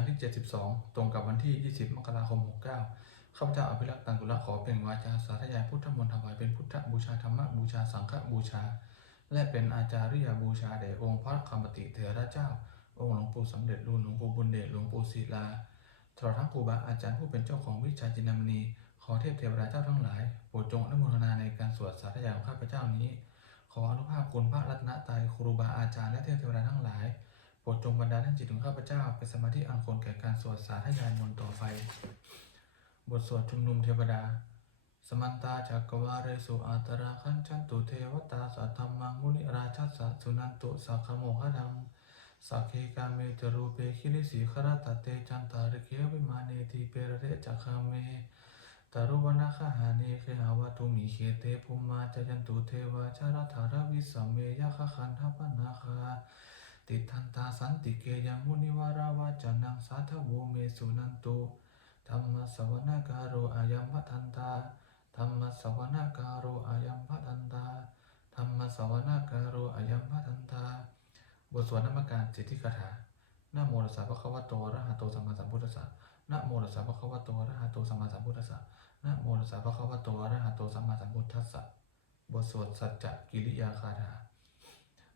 งที่ 72 ตรงกับวันที่ 20 มกราคม 69 ข้าพเจ้าอภิรักษ์ตันตุละขอเปล่งวาจาสาธยายพุทธมนต์ถวายเป็นพุทธบูชาธรรมบูชาสังฆบูชา และเป็นอาจาริยบูชาแด่องค์พระคำปติเถระเจ้า องค์หลวงปู่สำเร็จรุ่นหลวงปู่บุญเดชหลวงปู่ศิลาตลอดทั้งครูบาอาจารย์ผู้เป็นเจ้าของวิชาจินดามณี ขอเทพเทวดาเจ้าทั้งหลายโปรดจงอนุโมทนาในการสวดสาธยายของข้าพเจ้านี้ ขออนุภาพคุณพระรัตนตรัยครูบาอาจารย์และเทพเทวดาทั้งหลาย โปรดจงบันดาลให้จิตของข้าพเจ้าเป็นสมาธิอันควรแก่การสวดสาธยายมนต์ต่อไป บทสวดชุมนุมเทวดา สมันตาจักรวาเรสุอัตราคันจันตุเทวตาสัทธรรมังมุนิราชัสสะสุนันตุสักขโมหดังสักเคกาเมจรูเปคิริสีคราตเตจันตาริเกวิมาเนติเปรเรจักขเมตารุวนาคหาเนเคหาวตุมิเคเตภุมมาจยันตุเทวาชารธารวิสัมเมยะคขันธปนาคา ติทันตาสันติเกยังมุนิวาราวาจานังสาธโวเมสุนันตุธรรมสวนาการโรอายัมพทันตาธรรมสวนาการโรอายัมพทันตาธรรมสวนาการโรอายัมพทันตาบทสวดนามการสิทธิคาถานะโมตัสสะภะคะวะโตอะระหะโตสัมมาสัมพุทธัสสะนะโมตัสสะภะคะวะโตอะระหะโตสัมมาสัมพุทธัสสะนะโมตัสสะภะคะวะโตอะระหะโตสัมมาสัมพุทธัสสะบทสวดสัจจกิริยาคาถา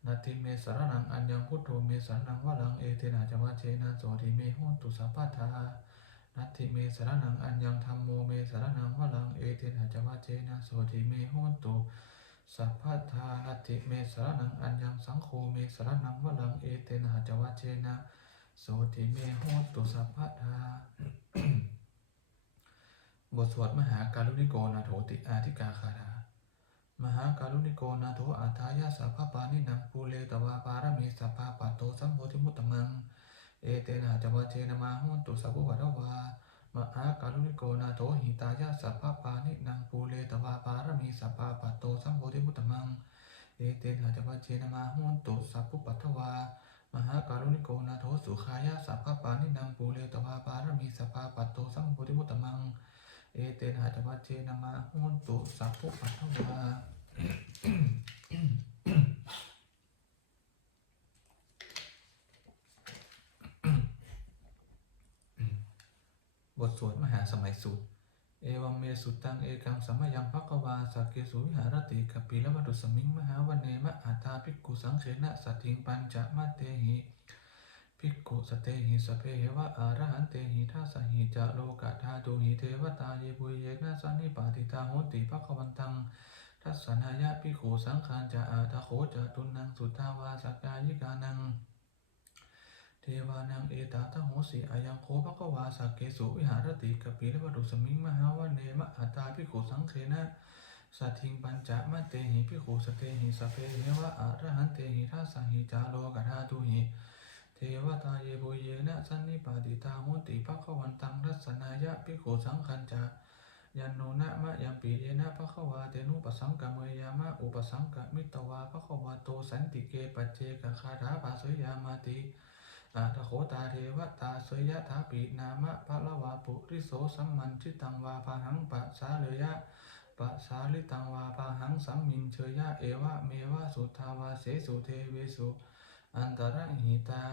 นาทิเมสรนังอัญญังพุทโธเมสรนังวลังเอเทนะจวัชเชนะโสติเมโหตุสัพพทานาทิเมสรนังอัญญังธรรมโมเมสรนังวลังเอเทนะจวัชเชนะโสติเมโหตุสัพพทานาทิเมสรนังอัญญังสังโฆเมสรนังวลังเอเทนะจวัชเชนะโสติเมโหตุสัพพทาบทสวดมหาการุณิโกนาโถติอาธิกาคาถา มหาการุณิโกนาโถอาทายาสัพพปานินังภูเลตวาปารมีสัพพะปัตโตสัมโพธิมุตตมัง เอเตนะจวัชเชนะมาหุนตุสัพพวัตวามหาการุณิโกนาโถหิตายาสัพพปานินังภูเลตวาปารมีสัพพะปัตโตสัมโพธิมุตตมัง เอเตนะจวัชเชนะมาหุนตุสัพพปัตวามหาการุณิโกนาโถสุขายาสัพพปานินังภูเลตวาปารมีสัพพะปัตโตสัมโพธิมุตตมัง เอเตนะจวัเชนะมาหุนตุสัพพปัตวาบทสวดมหาสมัยสูตร เอวัมเมสุตัง เอกังสัมยังภควาสักเกสุวิหารติกปิละวัตุสมิง มหาวันเนมะอาตาภิกขุสังเขนะสัตถิงปัญจมาเตหิ ภิกขุสเตหิสเพวะอาระหันเตหิทัสสหิจะโลกะธาตุหิเทวตาเยบุยเยนะสันนิปาติตาโหติภควันตังทัศนายะภิกขุสังฆานจะอาทะโขจะตุนังสุทธาวาสกายิกานังเทวานังเอตาทะโหสิอายังโคภควาสักเกสุวิหารติกปิลวัตุสมิงมหาวเนมะอัตาภิกขุสังเขนะสัตถิงปัญจมะเตหิภิกขุสเตหิสเพเหวะอะระหันเตหิทัสสหิจาโลกธาตุหิ เทวตาเยโบเยนะสันนิปาติตาโหติภควันตังทัศนายะภิกขุสังคันจะยันโนนะมะยัมปีเยนะภควาเตนุปสังกะเมยามะอุปสังกะมิตวาภควาโตสันติเกปัจเจกคาถาภาสยามาติอาทโขตาเทวตาสยยะถาปีนามะพะละวาปุริโสสัมมันชิตังวาพาหังปะสาเลยะปะสาลิตังวาพาหังสัมมินเชยะเอวะเมวะสุทาวาเสสุเทเวสุ อันตรหิตา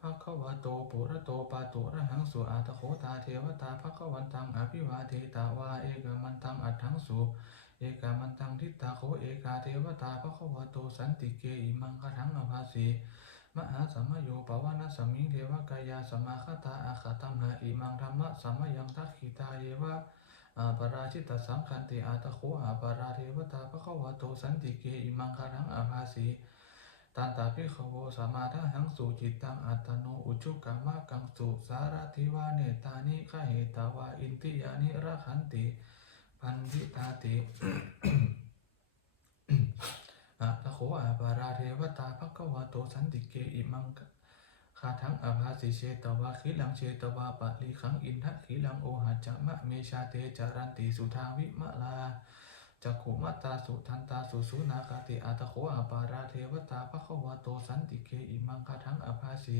ภะคะวะโตปุระโตปาตุระหังสุอาทะโขตาเทวตาภะคะวันตังอภิวาเทตาวาเอกมันตังอัตถังสุเอกามันตังทิตาโขเอกาเทวตาภะคะวะโตสันติเกอิมังคทังอภาสีมหาสัมมโยปวานาสมิงเทวกายาสมาคตาอาคาตัมหาอิมังธรรมะสัมมยังทักขิตาเยวะอาปราชิตสังคันติอาตโคอาปราเทวตาภะคะวะโตสันติเกอิมังคารังอภาสี ตันตาภิขโวสมาทหังสุจิตตังอัตโนอุจุกามะกังสุสารทิวาเนตานิขเหตาวาอินติยานิระขันติพันธิตาติอะตะโขอาปาราเทวตาภควะโตสันติเกอิมังคาทังอภาสิเชตวาคิลังเชตวาปะลิขังอินทะคิลังโอหัจจะมะเมชาเตจารันติสุทาวิมะลา จักขุมัตตาสุทันตาสุสุนาคาติอะตะโขอปาราเทวตาภควะโตสันติเกอิมังคาทังอภาสิ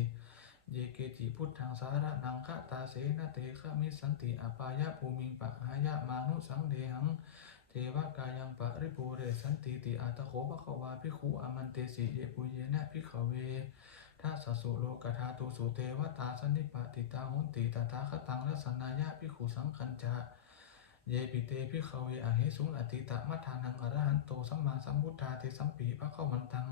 เยเกจิพุทธังสาระนังคะตาเสนะเตขะมิสันติอปายะภูมิงปะหายะมานุสังเดหังเทวกายังปะริภูเรสันติติอาตโขภควาภิกขุอามันเตสิเยปุเยนะภิขเวทัสสะสุโลกธาตุสุเทวตาสันนิปติตาหุนติตถาคตังรัสนายะภิขุสังคัญจา เยปิเตภิกขเวอเหสุงอติตะมัทานังอรหันโตสัมมาสัมพุทธาเตสัมปีภะคะวันตัง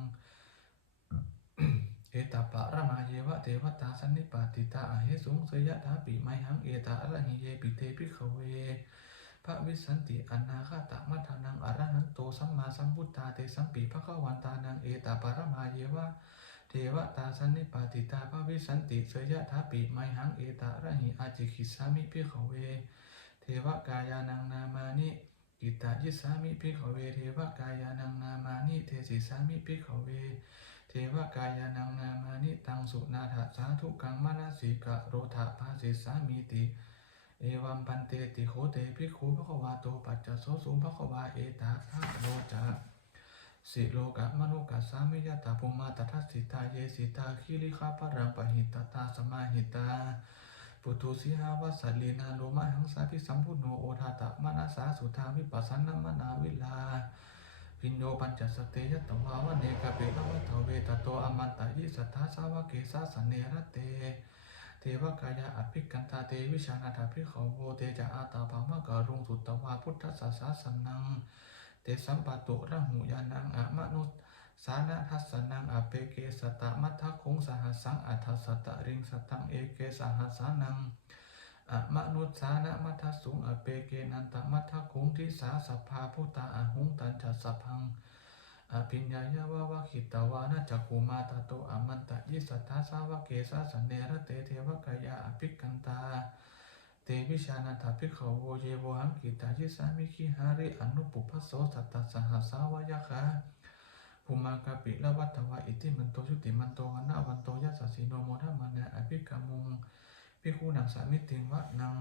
เอตปะระมาเยวะเทวตาสันนิปติตาอเหสุงสยะถาปิไมหังเอตาอรหิเยปิเตภิกขเวพระวิสันติอนาคาตมัทานังอรหันโตสัมมาสัมพุทธาเตสัมปีภะคะวันตานังเอตปาระมาเยวะเทวตาสันนิปาติตาพระวิสันติเสยะทาปิไมหังเอตาระหิอาจิคิสามิพิขเว เทวกายานังนามานิกิตายิสามิพิขเวเทวกายานังนามานิเทสิสามิพิขเว เทวกายานังนามานิตังสุนาถาสาธุกังมนาสิกะโรธาภาสิสามิติ เอวัมปันเตติโคเตภิกขุภควาโตปัจจโสสุภควาเอตาภาโรจาสิโลกะมนุกัสสามิยตาภูมาตทัสสิตาเยสิตาคิริคาปรังปหิตตาสมาหิตา ปุถุสีหาวัสสลีนาโลมาหังสาพิสัมพุโนโอทาตะมานาสาสุทาวิปัสสนามนาวิลาพิญโยปัญจสเตยตวาวเนกะเปรวัตเวตโตอมันตยิสัทธาสาวกเกสาสเนรเต เทวกายาอภิกันตาเตวิชานาถาภิกขโวเตจะอาตาภามะกะรุงสุตตวาพุทธสสาสนัง เตสัมปะตุระหุยานังอะมนุ สานะทัสนังอเปเกสตะมัทธคงสหัสังอัฏฐสตะริงสตังเอเกสหัสานังอะมนุษสานะมัทธสุงอเปเกนันตมัทธคงทิสาสัพาพุตตาอหุงตันจัสพังอภิญญายาวาวะขิตวานะจักขุมาตาโตอมันตะยิสัทธาสาวะเกสาสันเนระเตเทวกายาอภิกันตาเตวิชานาถาภิกขโวเยวหังกิตายิสามิคิหาริอนุปุพพโสสัตตสหัสสาวายคะ ภูมากาปิละวัตถวะอิติมันโตชุติมันโตวันนาวันโตยัสสสิโนโมทัมานะอภิกามุงภิกขุนังสามิติงวะนัง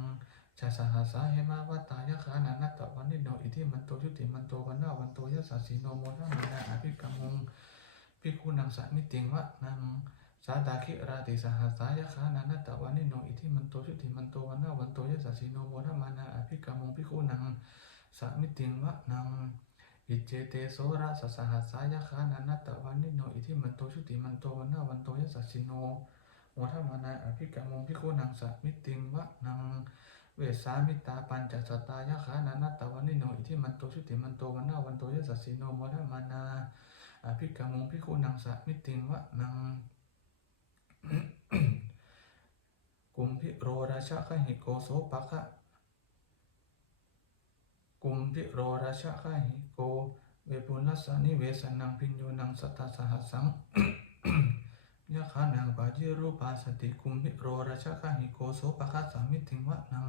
ชาสหัสาเหมาวัตตายะขานานัตตะวันนิโนอิทิมันโตชุติมันโตวันนาวันโตยัสสสิโนโมทัมานะอภิกามุงภิกขุนังสามิติงวะนังสาตาคิราติสหัสายะขานานัตตะวันนิโนอิทิมันโตชุติมันโตวันนาวันโตยัสสสิโนโมทัมานะอภิกามุงภิกขุนังสามิติงวะนัง อิจเจเตโสระสสหัสายะขานานัตะวันนิโนอิทิมันโตชุติมันโตวันนาวันโตยัสสสิโนโมทัมมานะอภิกามงภิกขุนังสามิติงวะนังเวสามิตาปัญจสตายะขานานัตตวันนิโนอิทิมันโตชุติมันโตวันนาวันโตยสัสสิโนโมทมานาอภิกามงพิโคนังสะมิติงวะนังกุมพิโรราชะขหิโกโสปะคะ กุมพิโรราชะขหิโก เวปุลสสนิเวสนังพิญโยนังสัตตสหัสสังยะขานังปาจิรูปาสติคุมพิโรราชะขหิโกโสปะคะสามิติงวะนัง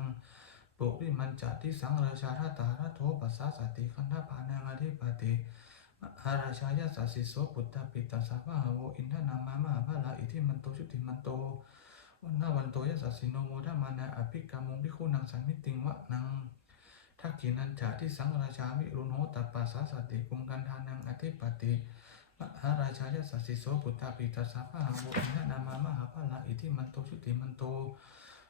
ปุริมันจัติสังราชาทตาระโทปัสสะสติคันธปานังอธิปติมหาราชายาสัสสิโสปุตตปิตาสาวะโวอินทนามามหาภาลาอิทิมันโตชุติมันโตวันนาวันโตยสัสสิโนโมทมานาอภิกามุงพิคุนังสันมิติงวะนัง ทักขินันจาที่สังราชาวิรุณโหตัปปัสสะสติกุมกันทานังอธิปติมหาราชายาสัสสิโสปุตตาปิตาสาวะโวอินทนามามหาภาลาอิทิมันโตชุติมันโต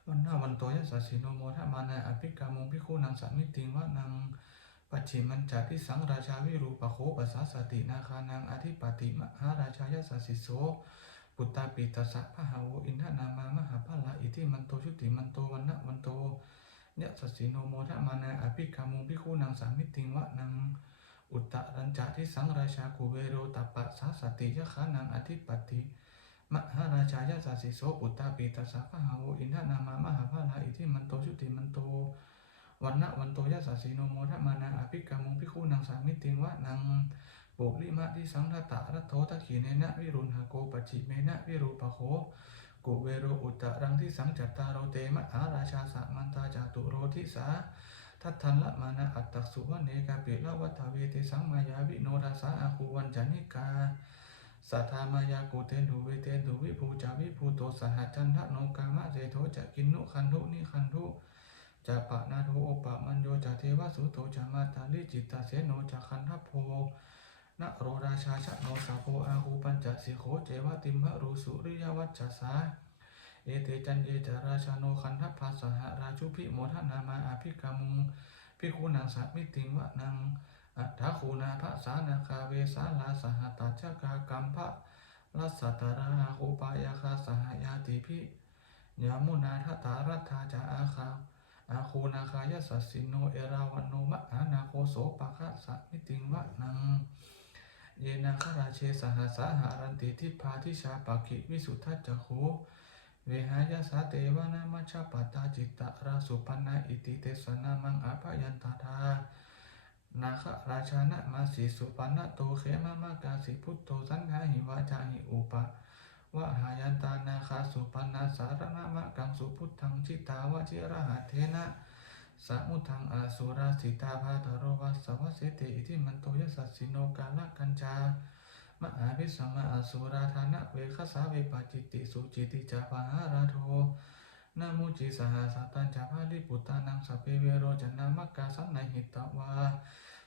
วันนาวันโตยสัสสิโนโมทะมานาอภิกามุงพิคุนังสัมมิติงวะนังปัจฉิมันจัติสังราชาวิรูปโคปัสสะสตินาคานังอธิปติมหาราชายสัสสิโสปุตตาปิตาสะพะหาโวอินทนามามหาภาลาอิทิมันโตชุติมันโตวันนะวันโต ยะสัสสิโนโมทมานาอภิกามุงพิคุนังสัมมิติงวะนังอุตตรัญจาทิสังราชากุเวโรตัปปะสาสติยะขานังอธิปติมหาราชายาสัสสิโสปุตตาปิตาสะพะหาโวอินทนามามหาภาลาอิทิมันโตชุติมันโตวันนะวันโตยะสัสสิโนโมทมานาอภิกามุงพิคูนังสามิติงวะนังปุริมะทิสังทตะรัตโทตะขีเนนะวิรุณหาโกปจิเมนะวิรูปะโค กุเวโรอุตตะรังทิสังจัตตารโรเตมหาราชาสะมันตาจาตุโรทิสาทัตทันละมานะอัตตักสุวะเนกาปิละวัฏเวเตสังมายาวิโนราสาอาคูวันจานิกาสัทธามายากุเตนุเวเตนุวิภูจาวิภูโตสหัจันทะโนกามะเจโทจะกินนุคันทุนิคันทุจะปะนาโทโอปะมันโยจะเทวสุโตจะมาตาลิจิตตาเสโนจะคันทโพ นะโรราชาชะโนสาโพอาหูปัญจสิโขเจวติมะรูสุริยวัจจสาเอเตจันเยจาราชาโนคันทัพภาสหราชุพิโมทนามาอาภิกามุงพิคูนังสัมมิติงวะนังอัฏฐคูนาภะสานาคาเวสาลาสหตัจจกากรรมภะรัสตราอาคูปายาคาสหายาติพิยามุนาทตารัตาจาอาคาอาคูนาคายสัสสิโนเอราวันโนมะอานาโคโสปะคะสะมิติงวะนัง เยนาคราเชสหสาหารันติทิพาทิชาปากิวิสุทธัจจโคเวหายาสาเตวนามัชฌปตาจิตตะราสุปันนาอิติเตสนามังอาภยันตาทานาคราชานะมาสีสุปันนโตเขมามากาสิพุทโธสังฆาหิวาจาหิอุปะวะหายันตานาคาสุปันนาสารณามะกังสุพุทธังชิตาวชิระหัตเทนะ สมุทังอาสุราสิตาภาตโรวัสสวเสติอิทิมันโตยสัสสิโนกาลกัญจามหาวิสมะอสุราธานะเวคสาเวปจิติสุจิติจาปาหาราโทนามุจิสหสัตตัญจาภาลิปุตานังสพเพเวโรจนามักกาสันนหิตวา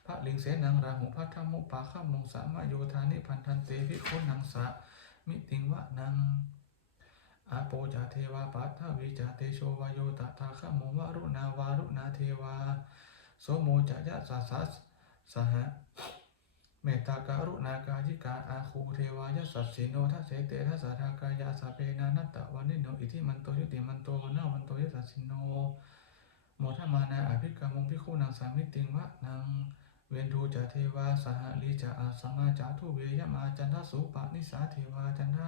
พระลิงเสนังราหุพัทธมุปาขมงสามโยธานิพันธันเตภิกขุนังสะมิติงวะนัง อาโปจาเทวาปัทถวิจาเตโชวายโยตถาคโมวารุณาวารุณาเทวาโสโมจายะสาสัสสหะเมตตาการุณาการยิกาอาคูเทวายสัสสิโนทัสเสเตทัสสะทากายาสาเปนานัตตะวันิโนอิทิมันโตยุติมันโตวันนาวันโตยสัสสิโนโมทมานาอภิกามงพิคูนังสามิติงวะนังเวนทูจาเทวาสหลีจาอาสมาจาทุเวยมาจันทสุปะนิสาเทวาจันทะ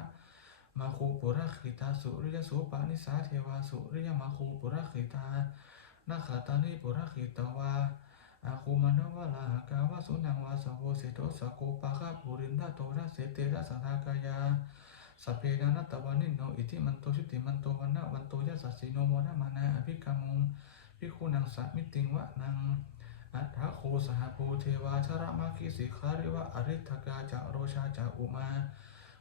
มาคูปุระขิตาสุริยสุปานิสาเทวาสุริยมาคูปุระขิตานาคาตานิปุระขิตวาอาคูมันวะลาหกาวาสุนังวาสโวเสโตสโกปะคะปุรินทาโตระเสเตระสัทากายาสพเพดานัตวานิโนอิทิมันโตชุติมันโตวันนะวันโตยัสสสิโนโมนะมานาอภิกามุงพิคูนังสัมิติงวะนังอัฏฐโคสหภูเทวาชระมาคิสิขาริวะอริทกาจะโรชาจะอุมา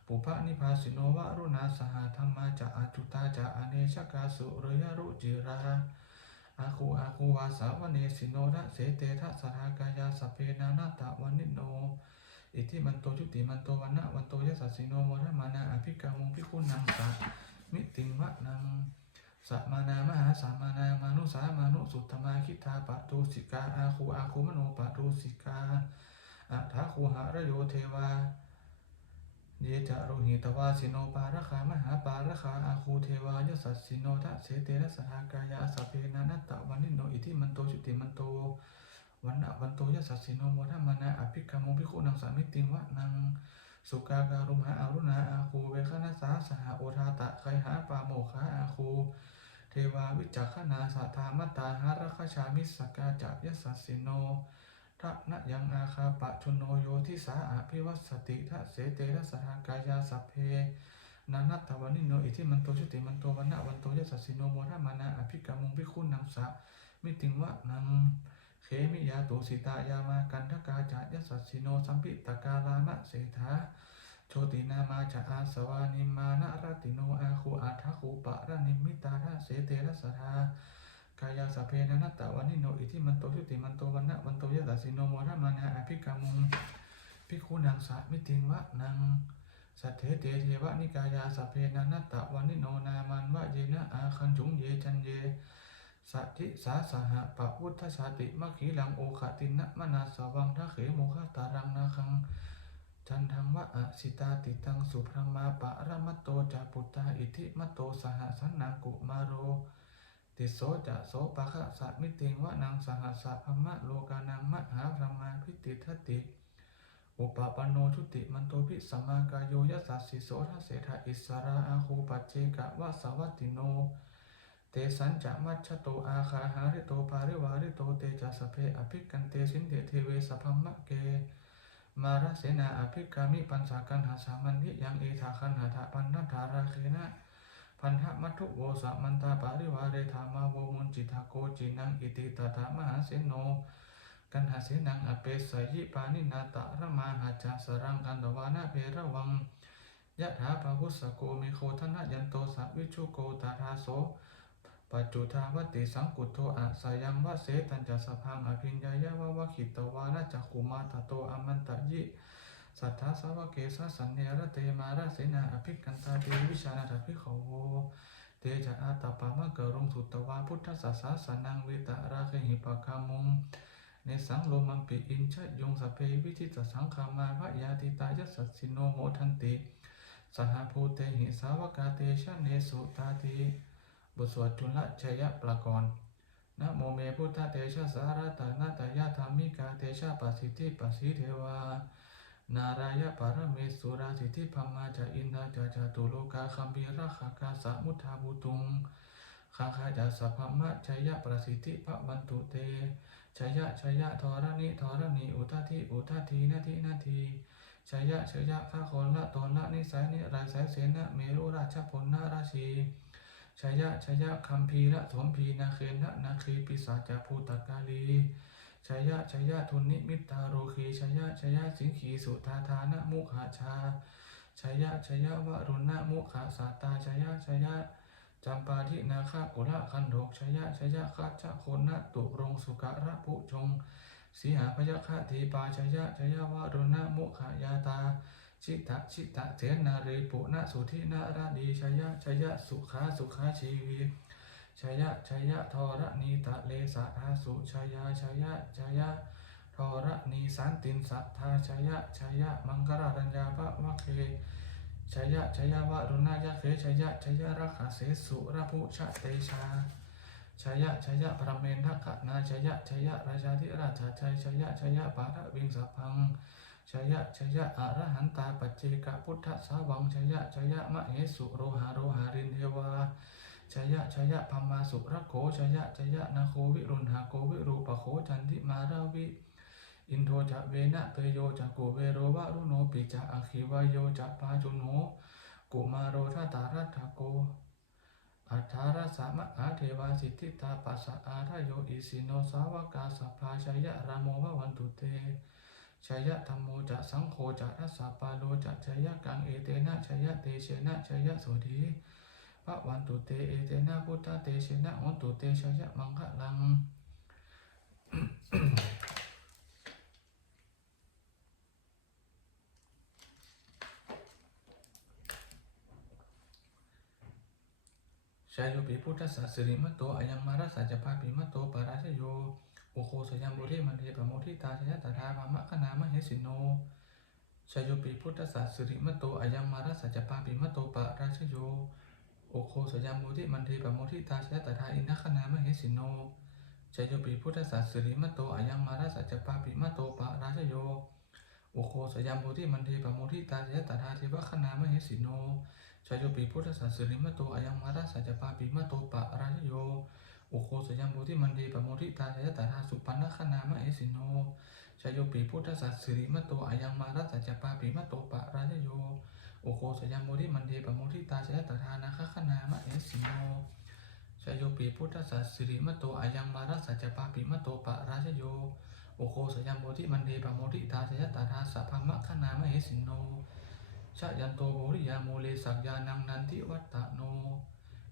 ปุพะนิพาสิโนวะรุณาสหธรรมาจะอาจุตาจะอเนชกาสุรยรุจิราอาคูอาคูวาสาวเนสิโนระเสเตทะสหากายาสเพนานาตะวันนิโน อิทิมันโตจุติมันโตวันนะวันโตยสัสสิโนมรมานาอภิกามุงพิคุณังสะมิติงวะนังสัมมานามหาสามานามานุสามานุสุตตมาคิทาปะตุสิกาอาคูอาคูมโนปะตุสิกาอัฏฐาคูหะระโยเทวา เยจะโรหิตวาสิโนปาระคามหาปาระคาอาคูเทวายสัสสิโนทะเสเตระสหากายาสพเพนานัตตะวันนิโนอิทิมันโตจุติมันโตวันนะวันโตยสัสสิโนโมทะมานาอภิกามุภิกขุนังสามิติงวะนังสุกาการุมหาอารุณาอาคูเวคณสาสหโอทาตะไคหาปาโมคาอาคูเทวาวิจักขนาสัทธามตตาหารคชามิสกาจักยสัสสิโน ทะนะยังอาคาปะชุนโนโยทิสาอภิวัสติทะเสเตระสหากายาสัพเพนานัตถวานิโนอิทิมันโตชุติมันโตวันนะวันโตยสัสสิโนโมทะมานาอภิกามุงพิคุณนังสะมิติงวะนังเขมิยาตุสิตายามากันทกาจายสัสสิโนสัมปิตกาลานะเสถาโชตินามาจะอาสวานิมานะรติโนอาคูอาทะคูปะระนิมิตาทะเสเตระสหา กายาสพเพนะนัตตะวันนิโนอิทิมันโตชุติมันโตวันนะวันโตยะตัสสิโนโมระมานาอภิกามุงภิกขุนังสะมิติงวะนังสัทเทเตเทวะนิกายาสพเพนะนัตตะวันนิโนนามันวะเยนะอาคันจุงเยจันเยสัทิสาสหะปะพุทธสาติมะขีลังโอขตินะมนาสวังทะเขโมฆะตารังนาคังจันทังวะอสิตาติตังสุพรมาปะระมัตโตจาปุตตาอิทิมัตโตสหสันนังกุมาโร ติโสจะโสปะคะสะมิติงวะนางสหัสสะพมะโลกานังมหาพรมาพิติทัตติ อุปปันโนชุติมันโตพิสัมมากายโยยัสสะสิโสทะเสทะอิสราอาคูปัจเจกะวะสวัติโน เตสัญจะมัชโตอาคาหาริโตปาริวาริโตเตจะสเพอภิกันเตสินเดเทเวสพมมะเกมาราเสนาอภิกามิปัญสากันหาสามันทิยังเอทาคันหาทะปันนัทธาราเคนะ พันธมัทุโวสะมันตาปาริวาเรธามาโวมุนจิตาโกจินังอิติตถามหาเสนโนกันหาเสนังอเปสยิปานินาตะระมาหาจาสรังกันตวานาเพระวังยะถาภาวุสโกมิโคทนะยันโตสัพวิชุโกตาราโสปัจจุทาวติสังกุโทอะสายังวะเสตัญจะสพังอภิญญายาวะวะขิตวานะจักขุมาตโตอมันตะยิ สัทธาสาวกเกสะสัญญารเตมาราเสนาอภิกันตาเตวิชานาถภิกขเตจะอาตาปามะเกรุงสุตวาพุทธศาสาสนังเวตาราเคหิปะคามุงในสังโลมัมปิอินชะยงสเพวิธิตสังขามาพระยาติตายัสสสิโนโมทันติสหภูเตหิสาวกาเตชะเนสุตาติบทสวดจุลชยประกรณ์นะโมเมพุทธเตชะสารตานาตยะธรรมิกาเตชะปัสสิทธิปัสสิเทวา นารายะปรเมสุราสิทธิพมาจะอินทาจะจตุโลกาคัมภีราขากาสามุทาบุตุงขาขายาสัพพมะชัยยะประสิทธิพระวันตุเตชัยยะชัยยะทรณิทรณิอุทาทิอุทาทีนาทินาทีชัยยะชัยยะข้าคนละตนละนิสัยนิรายสายเสนะเมรุราชพลนาราชีชัยยะชัยยะคัมภีระสมพีนาเคนนะนาคีปิสาจภูตกาลี ชัยะชัยะทุนนิมิตตาโรคีชัยะชัยะสิงขีสุทาทานะมุขาชาชัยะชัยะวรุณนะมุขสาตาชัยะชัยะจำปาทินาคากุละคันโดกชยะชยะคาชะโคนนะตุรงสุกะระพุชงสีหาพยะคะทีปาชยะชยะวะรุณะมุขายาตา ชิตะชิตะเถนนารีปุณะสุทินาราดีชยะชยะสุขาสุขาชีวี ชยะชยะทรณีตะเลสะอาสุชยะชยะชยะทรณีสันตินสัทธาชยะชยะมังกรรัญญาภวะเคชยะชยะวะรุณายะเคชยะชยะรักขเสสุระพุชะเตชาชยะชยะพระเมนทักขะนาชยะชยะราชาธิราชาชัยชยะชยะปาระวิงสพังชยะชยะอรหันตาปัจเจกพุทธสาวังชยะชยะมะเหสุโรหาโรหารินเทวา ชยะชยะพมมาสุรโขชยะชยะนาโควิรุณหาโควิรูปโขจันทิมาราวิ อินโทจะเวนะเตโยจะกุเวโรวะรุโนปิจะอคิวายโยจะปาจุโนกุมารโรทัตารัตถโกอัฏฐารสามะอาเทวาสิทธิตาปัสสะอาทโยอิสิโนสาวกาสัพาชยะรามโมววันตุเตชยะธรรมโมจะสังโฆจะรัสสะปาโลจะชยะกังเอเตนะชยะเตเชนะชยะโสดี พระวันตุเตเอเตนะพุทธเตเชนะวันตุเตชยะมังคะลังชายโยปิพุทธสัสสิริมตโตอายังมารัสสัจจปาปิมตโตปราชโยโอโคสยามบุริมันเทปโมทิตาชยตถาภามะคณามะเหสิโนชายโยปิพุทธสัสสิริมตโตอายังมารัสสัจจปาปิมตโตปราชโย โอโคสยามบุริมันเทปโมทิตาชยตถาอินทคณามเหสิโนชยโยปิพุทธสัสริมตโตอายังมารัสสัจปาปิมตโตปาราชโยโอโคสยามบุริมันเทปโมทิตาชยตถาเทวคณามเหสิโนชายโยปิพุทธสัสริมตโตอายังมาราสัจปาปิมตโตปะราชโยโอโคสยังบุติมันเดปโมทิตาชยตถาสุปันนคณามเอสิโนชายโยปิพุทธสัสริมตโตอายังมาราสัจปาปิมตโตปะราชโย โอโคสยังบุติมันเดปะโมทิตาชยตถานาคคณามะเอสิโนชายโยปิพุทธสัสสิริมตโตอายังมาราสัจปาปิมตโตปะราชโยโอโคสยังบุติมันเดปะโมทิตาชยตถาสัพพมะคณามะเอสิโนชยันโตโบริยาโมเลสักยานังนันทิวัตตะโน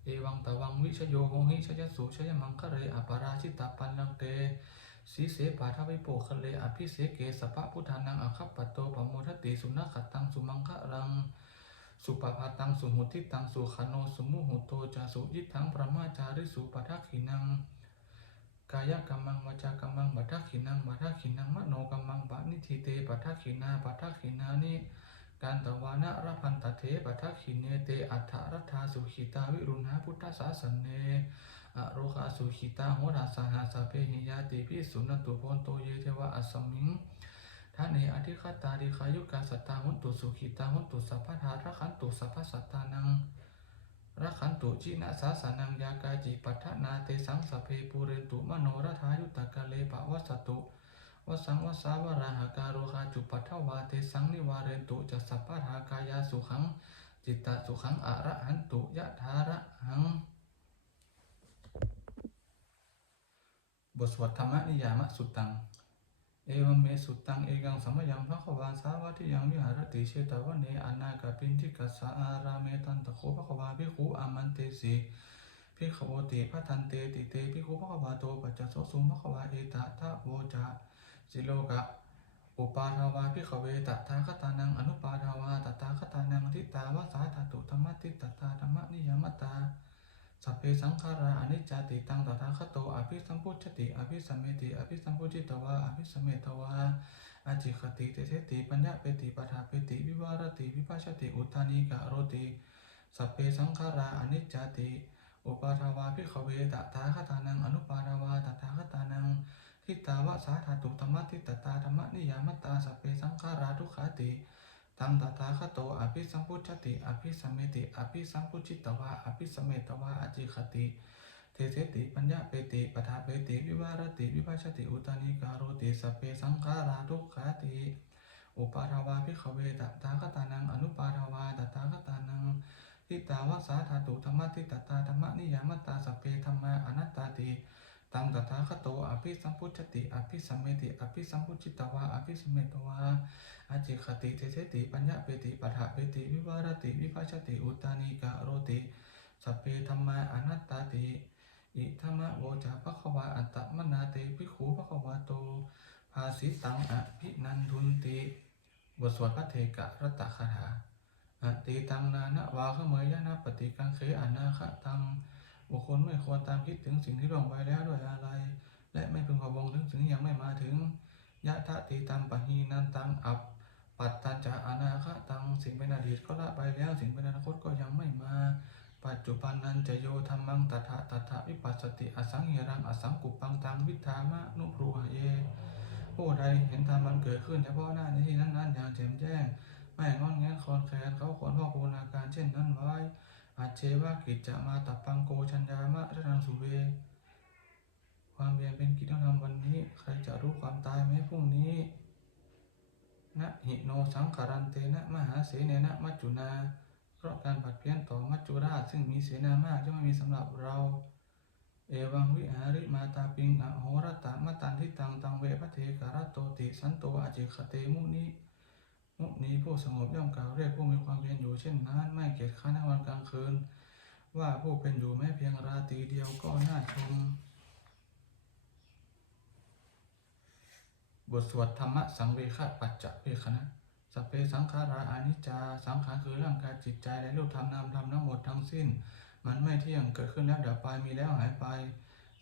เอวังตวังวิชโยโหหิชยสุชยมังคะเรอปาราชิตาปันลังเต สีเสปาทวิโปคะเลอภิเสเกสปะพุทธานังอคัปปโตปโมทติสุนัขตังสุมังคะรัง สุปภาตังสุหุติตังสุขโนสุมุหุโตจาสุยิทังประมาจาริสุปทักขินังกายกรรมังวจากรรมังปัทขินังปัทขินังมโนกรรมังปะนิธิเตปัทขินาปัทขินานิการตวานะรพันตเทปทักขินเนเตอัฏฐรัตถาสุขิตาวิรุณหาพุทธสาสนเน อโรคาสุขิตาโหราสหาสเพหิยาติพิสุนตุพนโตเยเทวะอัสมิงท่านเนอธิคตาดิขายุกาสตาหุนตุสุขิตาหุนตุสัพพทาระขันตุสัพพสัตตานังระขันตุจินะสาสานังยากาจิปัฏฐนาเตสังสเพปูเรนตุมโนรัฐายุตตะกะเลปะวัสตุวสังวสาวราหการโรคาจุปัทวาเทสังนิวาเรนตุจะสัพพะทากายาสุขัง จิตตะสุขังอะระหันตุยะทาระหัง บทสวดธรรมนิยามสุตัง เอวเมสุตัง เอกังสัมยังพระขวานสาวัติยังวิหารติเชตวเนอนาคปินทิกัสสะอาราเมตันตะโคพระขวาภิกขุอามันเตสีภิขโวติพระทันเตติเตภิกขุพระขวาโตปัจจโสสุมพระขวาเอตะทะโวจะสิโลกะอุปาทาวาพิขเวตถาคตานังอนุปาทาวาตถาคตานังทิตาวาสาธาตุธรรมติตตาธรรมนิยามตา สัพเพสังขาราอนิจจติตังตถาคตโตอภิสัมพุชติอภิสัมเมติอภิสัมพุจิตวาอภิสัมเมตวาออจิคติเตเสติปัญญาเปติปทาเปติวิวารติวิปัสสติอุทานิกะโรติสัพเพสังขาราอนิจจติอุปาทาวาพิขเวตถาคตานังอนุปาทาวาตถาคตานังทิตาวะสาธาตุธรรมทิตตาธรรมนิยามตาสัพเพสังขาราทุกขาติ ตัมตถาคโตอภิสัมพุชฌติอภิสัมเมติอภิสัมพุชิตวาอภิสัมเมตวาอจิคติเทเสติปัญญาเปติปทาเปติวิวารติวิภัชติอุตานิการโรติสัพเพสังขาราทุกขาติอุปาทาวาพิขเวตถาคตานังอนุปาทาวาตถาคตานังทิตาวสาธาตุธรรมทิตตาธรรมนิยามตตาสัพเพธรรมาอนัตตาติ ตังตถาคโตอภิสัมพุชติอภิสัมเมติอภิสัมพุชิตวาอภิสัมเมตวาอจิคติเทเสติปัญญาเปติปทาเปติวิวารติวิภัชติอุตานิกะโรติสัพเพธรรมาอนัตตาติอิธรรมะโวจาภควาอัตตมนาเตภิกขุภควาโตภาสิตังอภินันทุนติบทสวดพระเทกะรัตตคาถาอติตังนานะวาขเมยยะนะปฏิกังเขอนาคตัง บุคคลไม่ควรตามคิดถึงสิ่งที่ล่วงไปแล้วด้วยอะไร และไม่พึงพะวงถึงสิ่งที่ยังไม่มาถึงยะทะติตัมปะหีนันตังอัปปัตตัจะอนาคตังสิ่งเป็นอดีตก็ละไปแล้ว สิ่งเป็นอนาคตก็ยังไม่มา ปัจจุบันนันจะโยธรรมังตถาตถาวิปัสสติอสังเยรังอสังกุปังตังวิธามะนุปรูหะเยผู้ใดเห็นธรรมมันเกิดขึ้นเฉพาะหน้าในที่นั้นๆอย่างแจ่มแจ้ง ไม่งอนแงนคอนแคลนเขาควรพ่อคูณาการเช่นนั้นไว้ อาเชวะกิจจะมาตับปังโกชัญญามะระนังสุเว ความเพียรเป็นกิจต้องทำวันนี้ ใครจะรู้ความตายไหมพรุ่งนี้นะหิโนสังขารันเตนะมหาเสเนนะมัจจุนา เพราะการผัดเพี้ยนต่อมัจจุราชซึ่งมีเสนามากจะไม่มีสำหรับเรา เอวังวิหาริมาตาปิงอโหรตะมตันทิตังตังเวพเทการะโตติสันโตอาจิคเตมุนิ มุนีผู้สงบย่อมกล่าวเรียกผู้มีความเพียรอยู่เช่นนั้น ไม่เกียจค้านในวันกลางคืน ว่าผู้เป็นอยู่แม้เพียงราตรีเดียวก็น่าชม บทสวดธรรมะสังเวคปัจจเวคนะสัพเพสังขาราอานิจจา สังขารคือร่างกายจิตใจและรูปธรรมนามธรรมทั้งหมดทั้งสิ้น มันไม่เที่ยงเกิดขึ้นแล้วดับไปมีแล้วหายไป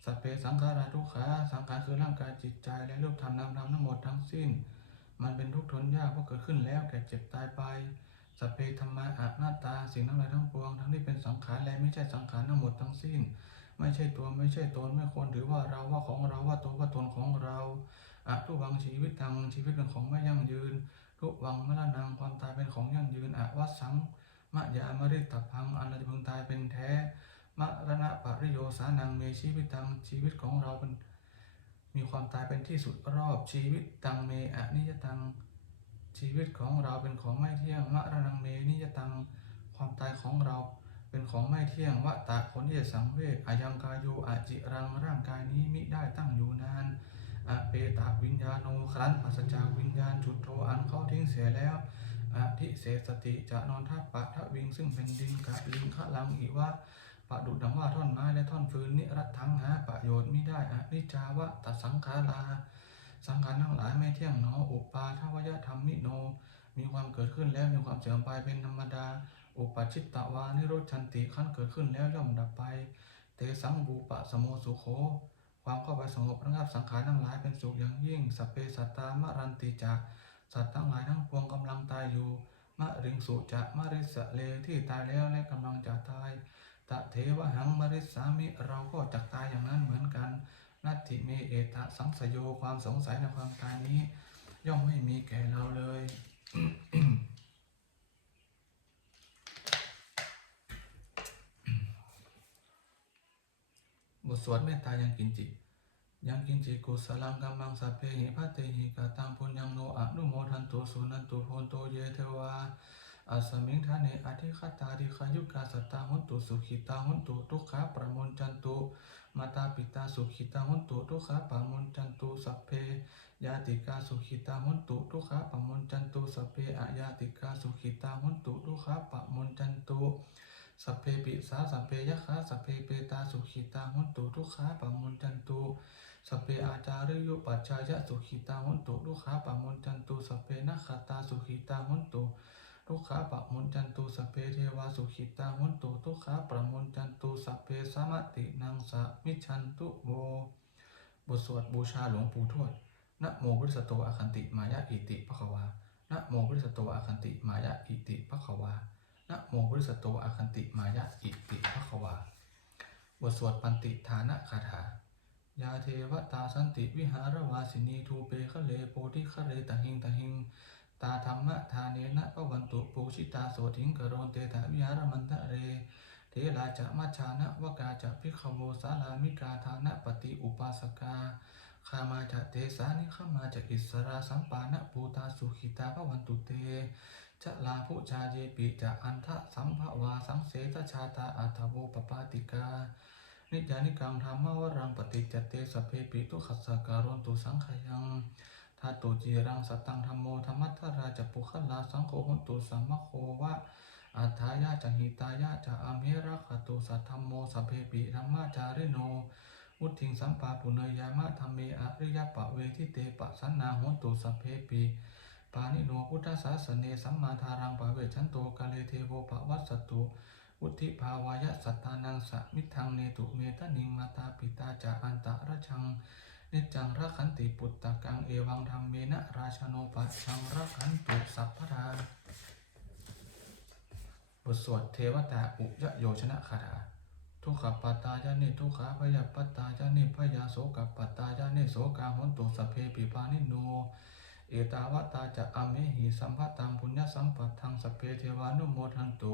สัพเพสังขาราทุกขาสังขารคือร่างกายจิตใจและรูปธรรมนามธรรมทั้งหมดทั้งสิ้น มันเป็นทุกข์ทนยากเพราะเกิดขึ้นแล้วแก่เจ็บตายไปสัพเพธรรมาอนัตตาสิ่งทั้งหลายทั้งปวงทั้งที่เป็นสังขารและไม่ใช่สังขารทั้งหมดทั้งสิ้น ไม่ใช่ตัวไม่ใช่ตนไม่ควรถือว่าเราว่าของเราว่าตัวว่าตนของเราอะทุวังชีวิตทางชีวิตเป็นของไม่ยั่งยืน ทุวังมรณังความตายเป็นของยั่งยืนอะวัสสังมะยามริตพังอนันตพึงตายเป็นแท้มรณะปริโยสานังเมชีวิตตังชีวิตของเราเป็น มีความตายเป็นที่สุดรอบชีวิตตังเมอนิยตัง ชีวิตของเราเป็นของไม่เที่ยงมะรณังเมนิยตัง ความตายของเราเป็นของไม่เที่ยงวะตะผลที่จสังเวชอายังกายุอาจิรังร่างกายนี้มิได้ตั้งอยู่นานอเปตะวิญญาโนครั้นปราศจากวิญญาณจุดโทอันเข้าทิ้งเสียแล้วอธิเสสติจะนอนทับปะทะวิงซึ่งเป็นดินกะลิงขะลังอีว่า ปะดุดดังว่าท่อนไม้และท่อนฟืนนิรัตถังหาประโยชน์ไม่ได้อนิจาวะตัสังขาราสังขารทั้งหลายไม่เที่ยงหนออุปาทวยธรรมมิโน มีความเกิดขึ้นแล้วมีความเสื่อมไปเป็นธรรมดา อุปชิตตวานิโรธชันติขั้นเกิดขึ้นแล้วย่อมดับไป เตสังบูปะสโมสุโขความเข้าไปสงบระงับสังขารทั้งหลายเป็นสุขอย่างยิ่งสเพสัตตามรันติจักสัตว์ทั้งหลายทั้งปวงกำลังตายอยู่มะริงสุจะมะริสะเลที่ตายแล้วและกำลังจะตาย ตะเทวหังมริสามิเราก็จักตายอย่างนั้นเหมือนกันนัตถิเมเอตะสังสโยความสงสัยในความตายนี้ ย่อมไม่มีแก่เราเลยบทสวดเมตตายังกินจิยังกินจิกุสลังกัมมังสัพเพหิพัตเตหิกาตังพุญญังโนอนุโมทันตุสุนันตุโพนโตเยเทวา อัสมิงทาเนอธิคตาดิขายุกาสตาหุนตุสุขิตาหุนตุทุกขาประมุนจันตุมาตาปิตาสุขิตาหุนตุทุกขาประมุนจันตุสัพเพยาติกาสุขิตาหุนตุทุกขาประมุนจันตุสัพเพอายาติกาสุขิตาหุนตุทุกขาประมุนจันตุสัพเพปิสาสัพเพยะคะสัพเพเปตาสุขิตาหุนตุทุกขาปะมุนจันตุสัพเพอาจาริยุปัจจายะสุขิตาหุนตุทุกขาปะมุนจันตุสัพเพนัคตาสุขิตาหุนตุ ทุกขาปะมุนจันตุสเพเทวาสุขิตาหุนตุทุกขาประมุนจันตุสเพสมตินังสะมิชันตุโวบทสวดบูชาหลวงปู่ทวดนะโมพุทธสโตอาคันติมายะอิติภควานะโมพุทธสโตอาคันติมายะอิติภควานะโมพุทธสโตอาคันติมายะอิติภควาบทสวดปันติฐานะคาถายาเทวตาสันติวิหารวาสินีทูเปคะเลโพธิคะเลตหิงตหิง ตาธรรมะทาเนนะปวันตุปูชิตาโสทิงกโรนเตถาวิหารมันตะเร เทลาจะมัชานะวกาจะพิขโวสาลามิกาทานะปฏิอุปาสกาคามาจะเตสานิขามาจะอิสราสัมปานะปูตาสุขิตาพวันตุเตจะลาภุชาเยปิจะอันทะสัมภวาสังเสตชาตาอัตโวปปาติกา นิจานิกังธรรมวรังปฏิจเตสพเพปิตุขัสสะการนตุสังขยัง ทาตุจีรังสตังธรรมโมธรรมัทธราจะปุคลาสังโฆหนตุสัมมโควะอัฏฐายะจะหิตายะจะอเมระขตุสัทธรรมโมสัพเพปิธรรมจาริโนวุทิงสัมปาปุเนยามะธรรมเมอริยปะเวทิเตปะสันนาหนตุสัพเพปิปานิโนพุทธศาสเนสัมมาทารังปะเวชันโตกาเลเทโวปะวัสสตุวุธิภาวายะสัตตานังสะมิทังเนตุเมตนิงมาตาปิตาจาอันตะระชัง นิจังรักขันติปุตตะกังเอวังธรรมเมนะราชโนปัสสังรักขันตุสัพพทาบทสวดเทวตาอุยโยชนะคาถาทุกขปัตตายานิทุกขาพยาปัตตายานิพยาโสกปัตตายานิโสกาหนตุสพเพปิปานิโนเอตาวตาจะอเมหิสัมภตังปุญญสัมปัตทังสพเพเทวานุโมทันตุ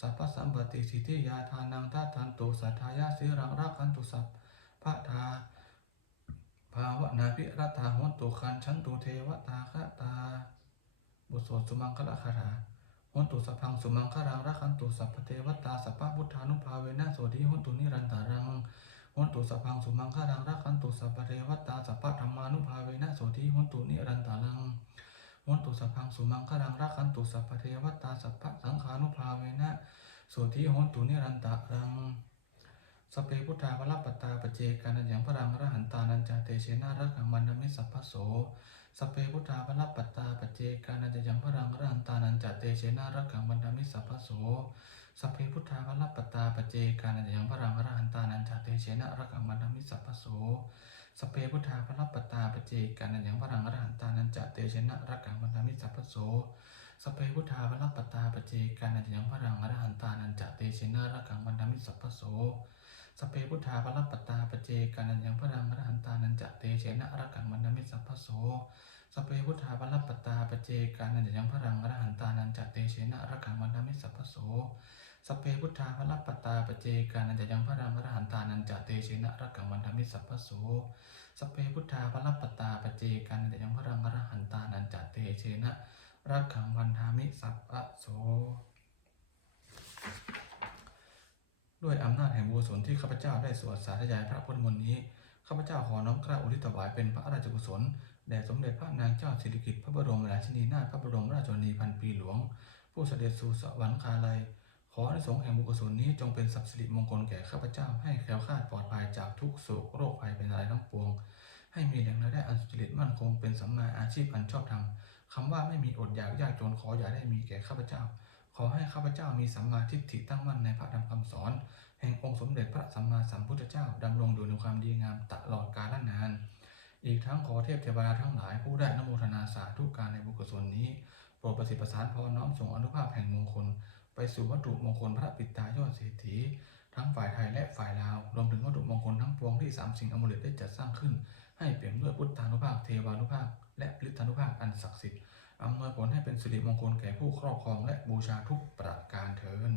สัพพสัมปติสิทธิยาทานังทัตันตุสัทธายาสิรังรักขันตุสัพพะทา ภาวนาภิรัตาโหนตุคันชันตุเทวตาคตา บุตรสุมังคละคาถาโหนตุสัพังสุมังคารังรักขันตุสัพเทวตาสัพพพุทธานุภาเวนะโสติโหนตุนิรันตารังโหนตุสัพังสุมังคารังรักขันตุสัพเทวตาสัพพธรรมานุภาเวนะโสติโหนตุนิรันตารังโหนตุสัพังสุมังคารังรักขันตุสัพเทวตาสัพพสังฆานุภาเวนะโสธิโหนตุนิรันตะรัง สเปพุทธาพระปตตาปเจกานันยังพระรังอรหันตานันจาเตเชนารักขังมันดมิสัพพโสสเปพุทธาพระปตตาปเจกานันยังพระรังอรหันตานันจาเตเชนารักขังมันดมิสัพพโสสเปพุทธาพระปตตาปเจกานันยังพระรังอรหันตานันจาเตเชนารักขังมันดมิสัพพโสสเปพุทธาพระปตตาปเจกานันยังพระรังอรหันตานันจาเตเชนะรักขังมันดมิสัพพโสสเปพุทธาพระปตตาปเจกานันยังพระรังอรหันตานันจะเตเชนารักขังวันดมิสัพพโส สเปพุทธาพระปตตาปเจกานันยังพระรังอรหันตานันจะเตชินารักขังวันดามิสัพพโสสเปพุทธาพระปตตาปเจกานันยังพระรังอรหันตานันจะเตชินารักขังวันดามิสัพพโสสเปพุทธาพระปตตาปเจกานันยังพระรังอรหันตานันจะเตชินารักขังวันดามิสัพพโสสเปพุทธาพระปตตาปเจกานันยังพระรังอรหันตานันจะเตเชนะรักขังวันทามิสัพพะโส ด้วยอำนาจแห่งบุญกุศลที่ข้าพเจ้าได้สวดสาธยายพระพุทธมนต์นี้ข้าพเจ้าขอน้อมกล้าอุทิศถวายเป็นพระราชกุศลแด่สมเด็จพระนางเจ้าสิริกิติ์พระบรมราชินีนาถพระบรมราชชนนีพันปีหลวง ผู้เสด็จสู่สวรรคาลัย ขออนิสงส์แห่งบุญกุศลนี้จงเป็นสัพสิริมงคลแก่ข้าพเจ้าให้แคล้วคลาดปลอดภัยจากทุกโศกโรคภัยเป็นอะไรทั้งปวง ให้มีแหล่งรายได้อันสุจริตมั่นคงเป็นสัมมาอาชีพอันชอบธรรมคำว่าไม่มีอดอยากยากจนขออย่าได้มีแก่ข้าพเจ้า อให้ข้าพเจ้ามีสัมมาทิฏฐิตั้งมั่นในพระธรรมคำสอน แห่งองค์สมเด็จพระสัมมาสัมพุทธเจ้าดำรงอยู่ในความดีงามตลอดกาลนาน อีกทั้งขอเทพเทวดาทั้งหลายผู้ได้นโมทนาสาธุการในบุญกุศลนี้โปรดประสิทธิประสานพรน้อมส่งอนุภาพแห่งมงคล ไปสู่วัตถุมงคลพระปิตายอดเศรษฐีทั้งฝ่ายไทยและฝ่ายลาว รวมถึงวัตถุมงคลทั้งปวงที่สามสิ่งอมฤตได้จัดสร้างขึ้น ให้เปี่ยมด้วยพุทธานุภาพเทวานุภาพ และฤทธานุภาพอันศักดิ์สิทธิ์ อำนวยผลให้เป็นสิริมงคลแก่ผู้ครอบครองและบูชาทุกประการเทิน